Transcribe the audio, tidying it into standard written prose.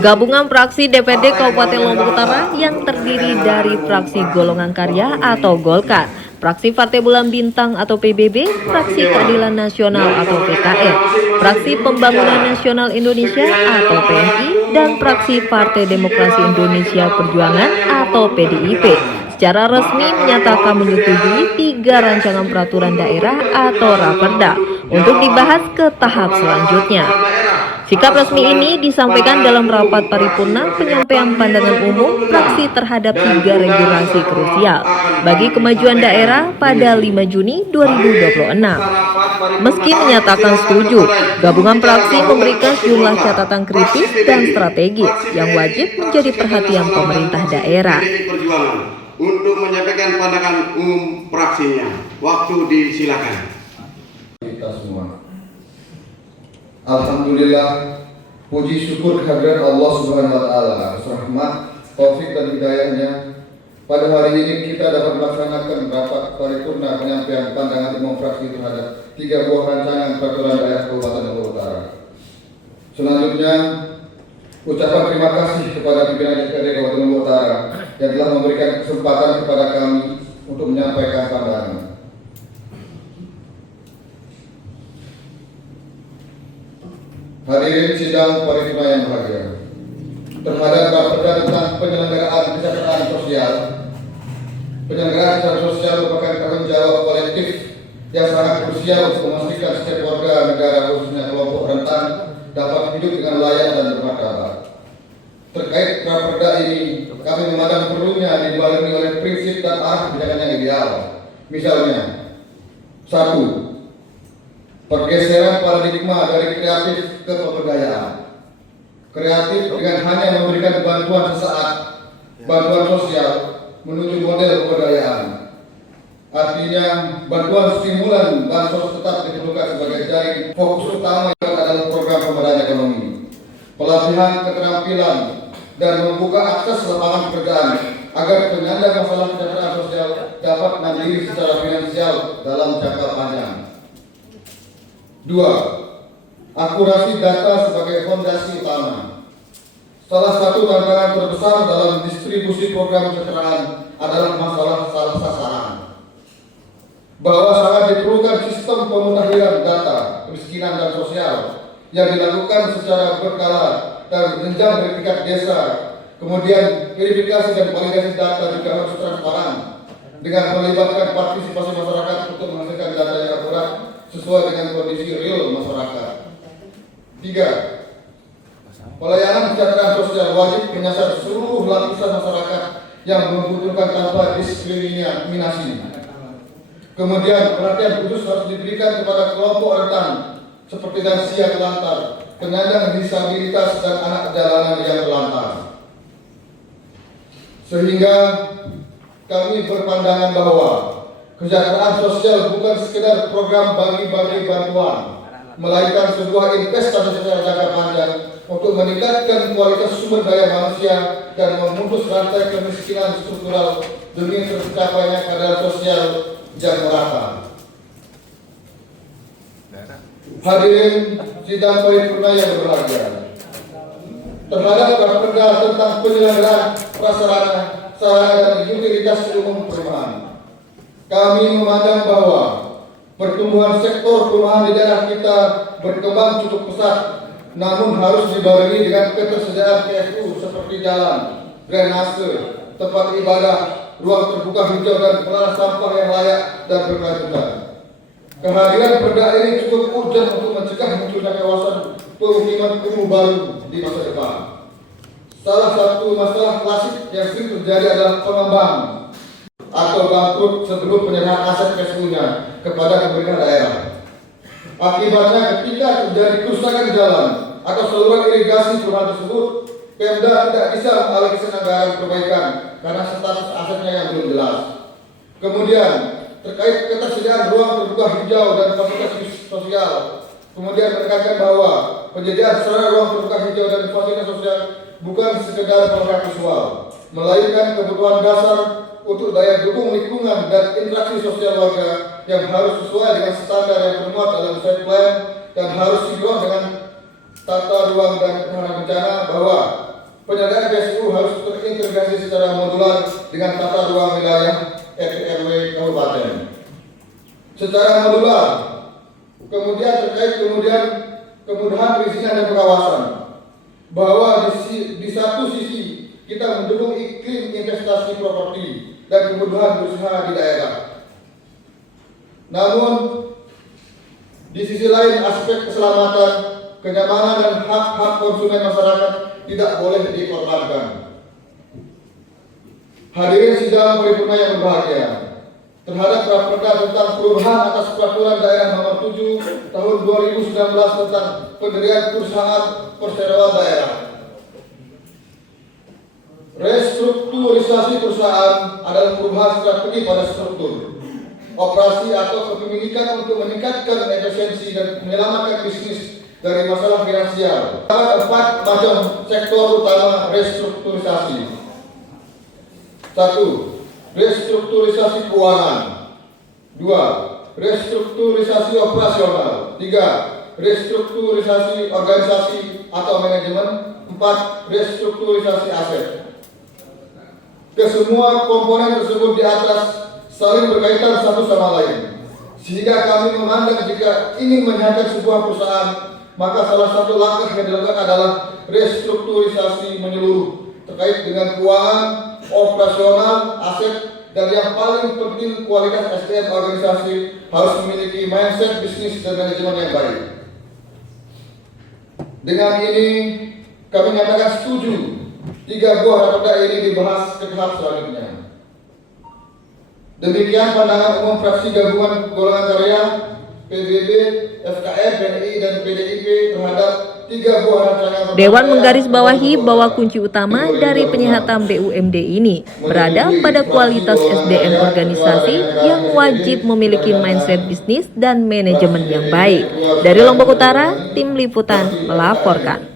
Gabungan fraksi DPD Kabupaten Lombok Utara yang terdiri dari fraksi Golongan Karya atau Golkar, fraksi Partai Bulan Bintang atau PBB, fraksi Keadilan Nasional atau PKN, fraksi Pembangunan Nasional Indonesia atau PNI, dan fraksi Partai Demokrasi Indonesia Perjuangan atau PDIP secara resmi menyatakan menyetujui 3 rancangan peraturan daerah atau Raperda untuk dibahas ke tahap selanjutnya. Sikap resmi ini disampaikan dalam rapat paripurna penyampaian pandangan umum fraksi terhadap 3 regulasi krusial bagi kemajuan daerah pada 5 Juni 2026. Meski menyatakan setuju, gabungan fraksi memberikan sejumlah catatan kritis dan strategis yang wajib menjadi perhatian pemerintah daerah. Untuk menyampaikan pandangan umum fraksinya, waktu disilakan. Kita semua. Alhamdulillah, puji syukur kehadiran Allah Subhanahu wa taala atas rahmat, taufik dan hidayahnya. Pada hari ini kita dapat melaksanakan rapat paripurna penyampaian pandangan umum fraksi terhadap 3 buah rancangan peraturan daerah Kabupaten Lombok Utara. Selanjutnya, ucapan terima kasih kepada pimpinan DPD Kabupaten Lombok Utara yang telah memberikan kesempatan kepada kami untuk menyampaikan pandangan. Hadirin sidang paripurna yang berbahagia, terhadap Raperda tentang penyelenggaraan kesejahteraan sosial. Penyelenggaraan kesejahteraan sosial merupakan tanggung jawab kolektif yang sangat krusial untuk memastikan setiap warga negara khususnya kelompok rentan dapat hidup dengan layak dan bermartabat. Terkait Raperda ini, kami memandang perlunya dibarengi oleh prinsip dan arah kebijakan yang ideal. Misalnya, 1. Pergeseran paradigma dari kreatif ke pemberdayaan. Kreatif dengan hanya memberikan bantuan sesaat, bantuan sosial menuju model pemberdayaan. Artinya, bantuan stimulan bansos tetap diperlukan sebagai jaring. Fokus utama adalah program pemberdayaan ekonomi, pelatihan keterampilan, dan membuka akses lapangan pekerjaan agar penyandang masalah kesejahteraan sosial dapat mandiri secara finansial dalam jangka panjang. 2. Akurasi data sebagai fondasi utama. Salah satu tantangan terbesar dalam distribusi program kesejahteraan adalah masalah salah sasaran. Bahwa sangat diperlukan sistem pemutahiran data kemiskinan dan sosial yang dilakukan secara berkala dan berjenjang dari tingkat desa. Kemudian verifikasi dan validasi data juga harus transparan dengan melibatkan partisipasi masyarakat untuk menghasilkan data yang akurat sesuai dengan kondisi real masyarakat. 3. Pelayanan kesejahteraan sosial wajib menyasar seluruh lapisan masyarakat yang membutuhkan tanpa diskriminasi. Kemudian perhatian khusus harus diberikan kepada kelompok rentan seperti lansia terlantar, penyandang disabilitas dan anak jalanan yang terlantar. Sehingga kami berpandangan bahwa kesejahteraan sosial bukan sekedar program bagi-bagi bantuan, melainkan sebuah investasi secara jangka panjang untuk meningkatkan kualitas sumber daya manusia dan memutus rantai kemiskinan struktural demi tercapainya keadilan sosial yang merata. Hadirin sidang paripurna yang berbahagia, terhadap Raperda tentang penyelenggaraan prasarana, sarana dan utilitas umum perumahan, kami memandang bahwa pertumbuhan sektor perumahan di daerah kita berkembang cukup pesat, namun harus dibarengi dengan ketersediaan PSU seperti jalan, drainase, tempat ibadah, ruang terbuka hijau dan pengelolaan sampah yang layak dan berkelanjutan. Kehadiran perda ini cukup urgent untuk mencegah munculnya kawasan pemukiman kumuh baru di masa depan. Salah satu masalah klasik yang sering terjadi adalah pengembang atau bangkrut sebelum penyerahan aset PSU-nya kepada pemerintah daerah. Akibatnya ketika terjadi kerusakan jalan atau saluran irigasi perumahan tersebut, Pemda tidak bisa mengalokasikan anggaran perbaikan karena status asetnya yang belum jelas. Kemudian terkait ketersediaan ruang terbuka hijau dan fasilitas sosial, kemudian menekankan bahwa penyediaan sarana ruang terbuka hijau dan fasilitas sosial bukan sekedar pelengkap visual, melainkan kebutuhan dasar untuk daya dukung lingkungan dan interaksi sosial warga yang harus sesuai dengan standar yang termuat dalam site plan dan harus sinkron dengan tata ruang dan penanganan bencana bahwa penyelenggaraan BSU harus terintegrasi secara modular dengan tata ruang wilayah RT/RW kabupaten. Secara modular, kemudian terkait kemudahan perizinan dan pengawasan, bahwa di satu sisi kita mendukung iklim investasi properti dan kemudahan berusaha di daerah. Namun di sisi lain aspek keselamatan, kenyamanan dan hak-hak konsumen masyarakat tidak boleh dikorbankan. Hadirin sidang paripurna yang berbahagia, terhadap Raperda tentang perubahan atas Peraturan Daerah Nomor 7 Tahun 2019 tentang pendirian perusahaan perseroan daerah. Restrukturisasi perusahaan adalah perubahan strategi pada struktur, operasi atau kepemilikan untuk meningkatkan efisiensi dan menyelamatkan bisnis dari masalah finansial. Ada 4 macam sektor utama restrukturisasi. 1. Restrukturisasi keuangan. 2. Restrukturisasi operasional. 3. Restrukturisasi organisasi atau manajemen. 4. Restrukturisasi aset. Kesemua komponen tersebut di atas saling berkaitan satu sama lain, sehingga kami memandang jika ingin menyehatkan sebuah perusahaan, maka salah satu langkah yang dilakukan adalah restrukturisasi menyeluruh terkait dengan keuangan, operasional, aset, dan yang paling penting kualitas SDM organisasi harus memiliki mindset bisnis dan manajemen yang baik. Dengan ini kami nyatakan setuju 3 buah raperda ini dibahas ke tahap selanjutnya. Demikian pandangan umum fraksi gabungan golongan karya PBB, FKM, PNI, dan PDIP terhadap 3 buah rancangan. Dewan menggarisbawahi bahwa kunci utama dari penyehatan BUMD ini berada pada kualitas SDM organisasi yang wajib memiliki mindset bisnis dan manajemen yang baik. Dari Lombok Utara, tim liputan melaporkan.